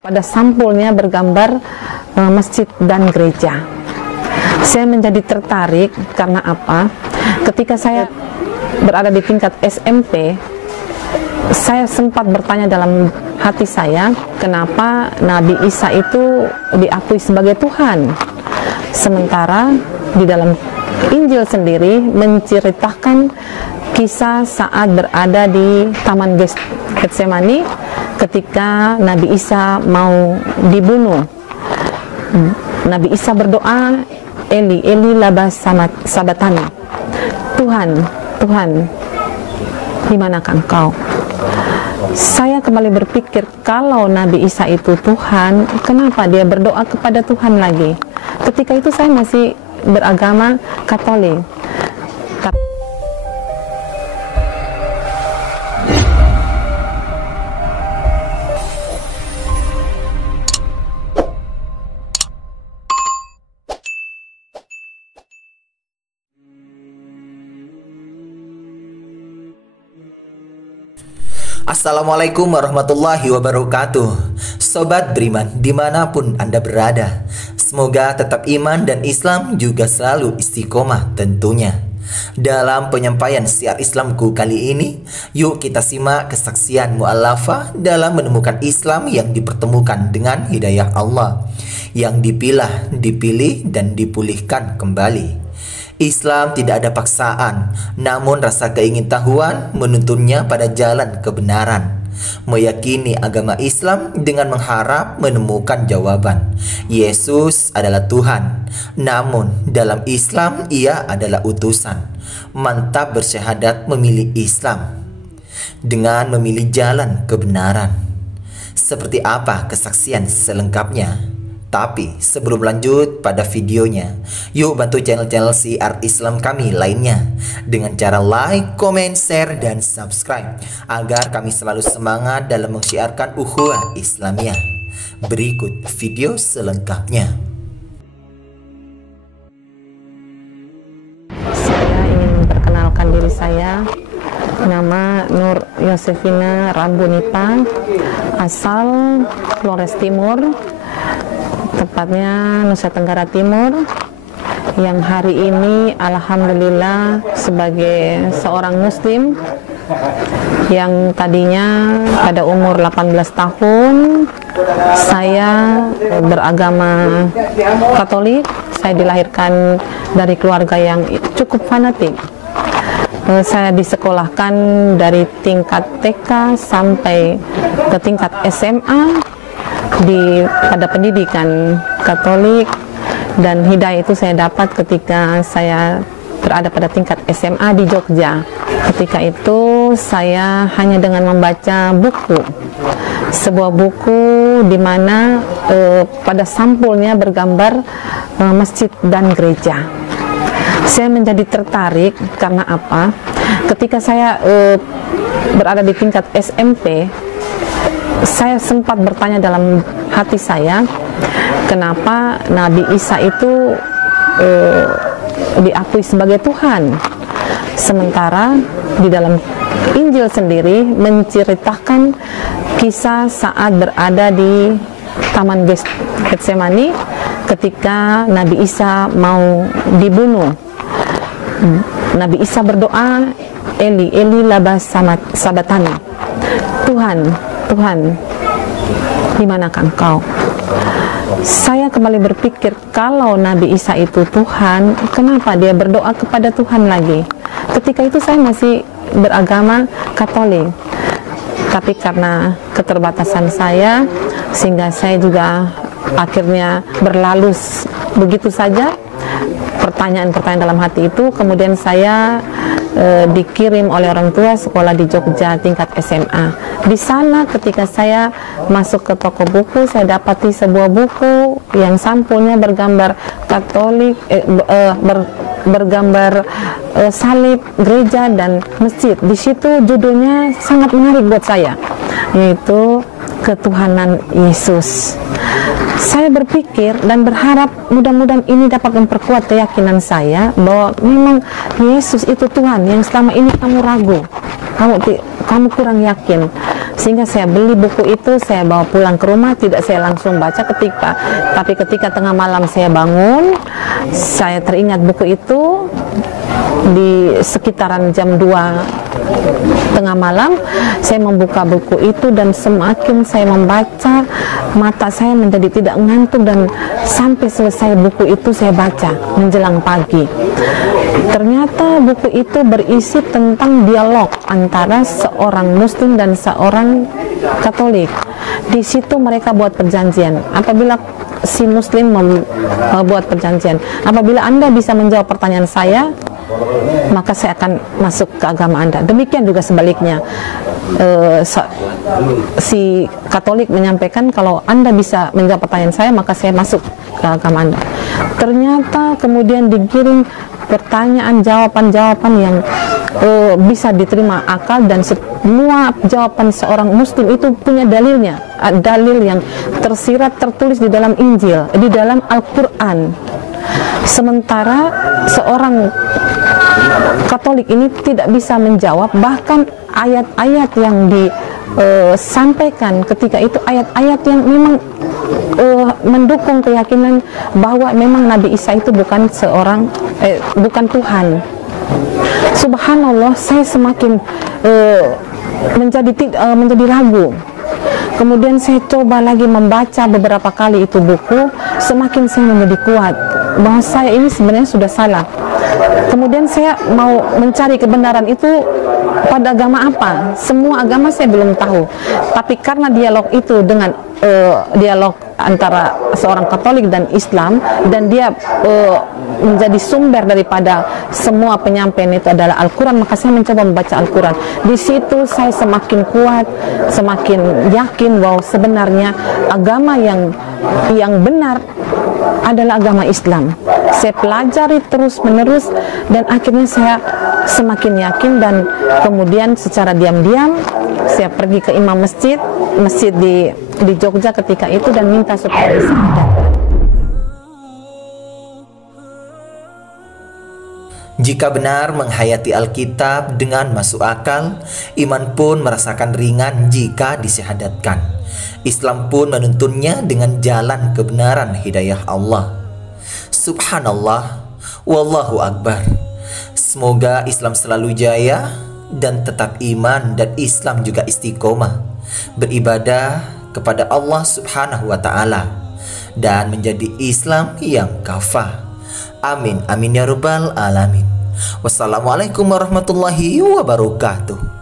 Pada sampulnya bergambar masjid dan gereja. Saya menjadi tertarik karena apa? Ketika saya berada di tingkat SMP, saya sempat bertanya dalam hati saya, kenapa Nabi Isa itu diakui sebagai Tuhan? Sementara di dalam Injil sendiri menceritakan kisah saat berada di Taman Getsemani ketika Nabi Isa mau dibunuh. Nabi Isa berdoa, Eli, Eli lama sabachthani. Tuhan, Tuhan, di manakah Engkau? Saya kembali berpikir, kalau Nabi Isa itu Tuhan, kenapa dia berdoa kepada Tuhan lagi? Ketika itu saya masih beragama Katolik. Assalamualaikum warahmatullahi wabarakatuh. Sobat beriman dimanapun Anda berada, semoga tetap iman dan Islam juga selalu istiqomah tentunya. Dalam penyampaian siar Islamku kali ini, yuk kita simak kesaksian mu'allafah dalam menemukan Islam yang dipertemukan dengan hidayah Allah, yang dipilah, dipilih, dan dipulihkan kembali. Islam tidak ada paksaan, namun rasa keingintahuan menuntunnya pada jalan kebenaran. Meyakini agama Islam dengan mengharap menemukan jawaban. Yesus adalah Tuhan, namun dalam Islam ia adalah utusan. Mantap bersyahadat memilih Islam dengan memilih jalan kebenaran. Seperti apa kesaksian selengkapnya? Tapi sebelum lanjut pada videonya, yuk bantu channel-channel siar Islam kami lainnya dengan cara like, comment, share, dan subscribe agar kami selalu semangat dalam mensiarkan ukhuwah Islamiyah. Berikut video selengkapnya. Saya ingin memperkenalkan diri saya. Nama Nur Yosefina Rambunipa, asal Flores Timur, tepatnya Nusa Tenggara Timur, yang hari ini alhamdulillah sebagai seorang muslim yang tadinya pada umur 18 tahun saya beragama Katolik. Saya dilahirkan dari keluarga yang cukup fanatik. Saya disekolahkan dari tingkat TK sampai ke tingkat SMA pada pendidikan Katolik, dan hidayah itu saya dapat ketika saya berada pada tingkat SMA di Jogja. Ketika itu saya hanya dengan membaca buku, sebuah buku di mana pada sampulnya bergambar masjid dan gereja. Saya menjadi tertarik karena apa? Ketika saya berada di tingkat SMP, saya sempat bertanya dalam hati saya, kenapa Nabi Isa itu diakui sebagai Tuhan? Sementara di dalam Injil sendiri menceritakan kisah saat berada di Taman Getsemani ketika Nabi Isa mau dibunuh. Nabi Isa berdoa, Eli, Eli lama sabachthani. Tuhan, Tuhan, di manakah Engkau? Saya kembali berpikir, kalau Nabi Isa itu Tuhan, kenapa dia berdoa kepada Tuhan lagi? Ketika itu saya masih beragama Katolik. Tapi karena keterbatasan saya, sehingga saya juga akhirnya berlalu begitu saja pertanyaan-pertanyaan dalam hati itu. Kemudian saya dikirim oleh orang tua sekolah di Jogja tingkat SMA. Di sana ketika saya masuk ke toko buku, saya dapati sebuah buku yang sampulnya bergambar Katolik, bergambar salib, gereja, dan masjid. Di situ judulnya sangat menarik buat saya, yaitu Ketuhanan Yesus. Saya berpikir dan berharap mudah-mudahan ini dapat memperkuat keyakinan saya bahwa memang Yesus itu Tuhan yang selama ini kamu ragu, kamu kurang yakin. Sehingga saya beli buku itu, saya bawa pulang ke rumah, tidak saya langsung baca tapi ketika tengah malam saya bangun, saya teringat buku itu di sekitaran jam 2 tengah malam. Saya membuka buku itu dan semakin saya membaca, mata saya menjadi tidak ngantuk, dan sampai selesai buku itu saya baca menjelang pagi. Ternyata buku itu berisi tentang dialog antara seorang Muslim dan seorang Katolik. Di situ mereka buat perjanjian. Apabila si Muslim membuat perjanjian, apabila Anda bisa menjawab pertanyaan saya, maka saya akan masuk ke agama Anda. Demikian juga sebaliknya, si Katolik menyampaikan kalau Anda bisa menjawab pertanyaan saya, maka saya masuk ke agama Anda. Ternyata kemudian digiring pertanyaan, jawaban-jawaban yang bisa diterima akal, dan semua jawaban seorang Muslim itu punya dalilnya, dalil yang tersirat, tertulis di dalam Injil, di dalam Al-Quran. Sementara seorang Katolik ini tidak bisa menjawab, bahkan ayat-ayat yang disampaikan ketika itu ayat-ayat yang memang mendukung keyakinan bahwa memang Nabi Isa itu bukan Tuhan. Subhanallah, saya semakin menjadi ragu. Kemudian saya coba lagi membaca beberapa kali itu buku, semakin saya menjadi kuat bahwa saya ini sebenarnya sudah salah. Kemudian saya mau mencari kebenaran itu pada agama apa. Semua agama saya belum tahu, tapi karena dialog itu dengan dialog antara seorang Katolik dan Islam, dan dia menjadi sumber daripada semua penyampaian itu adalah Al-Quran, maka saya mencoba membaca Al-Quran. Di situ saya semakin kuat, semakin yakin bahwa sebenarnya agama yang benar adalah agama Islam. Saya pelajari terus-menerus, dan akhirnya saya semakin yakin, dan kemudian secara diam-diam saya pergi ke imam masjid di Jogja ketika itu dan minta supaya disahkan. Jika benar menghayati Alkitab dengan masuk akal, iman pun merasakan ringan jika disyahadatkan. Islam pun menuntunnya dengan jalan kebenaran hidayah Allah. Subhanallah, wallahu akbar. Semoga Islam selalu jaya dan tetap iman, dan Islam juga istiqomah beribadah kepada Allah Subhanahu wa ta'ala dan menjadi Islam yang kafah. Amin amin ya rabbal alamin. Wassalamualaikum warahmatullahi wabarakatuh.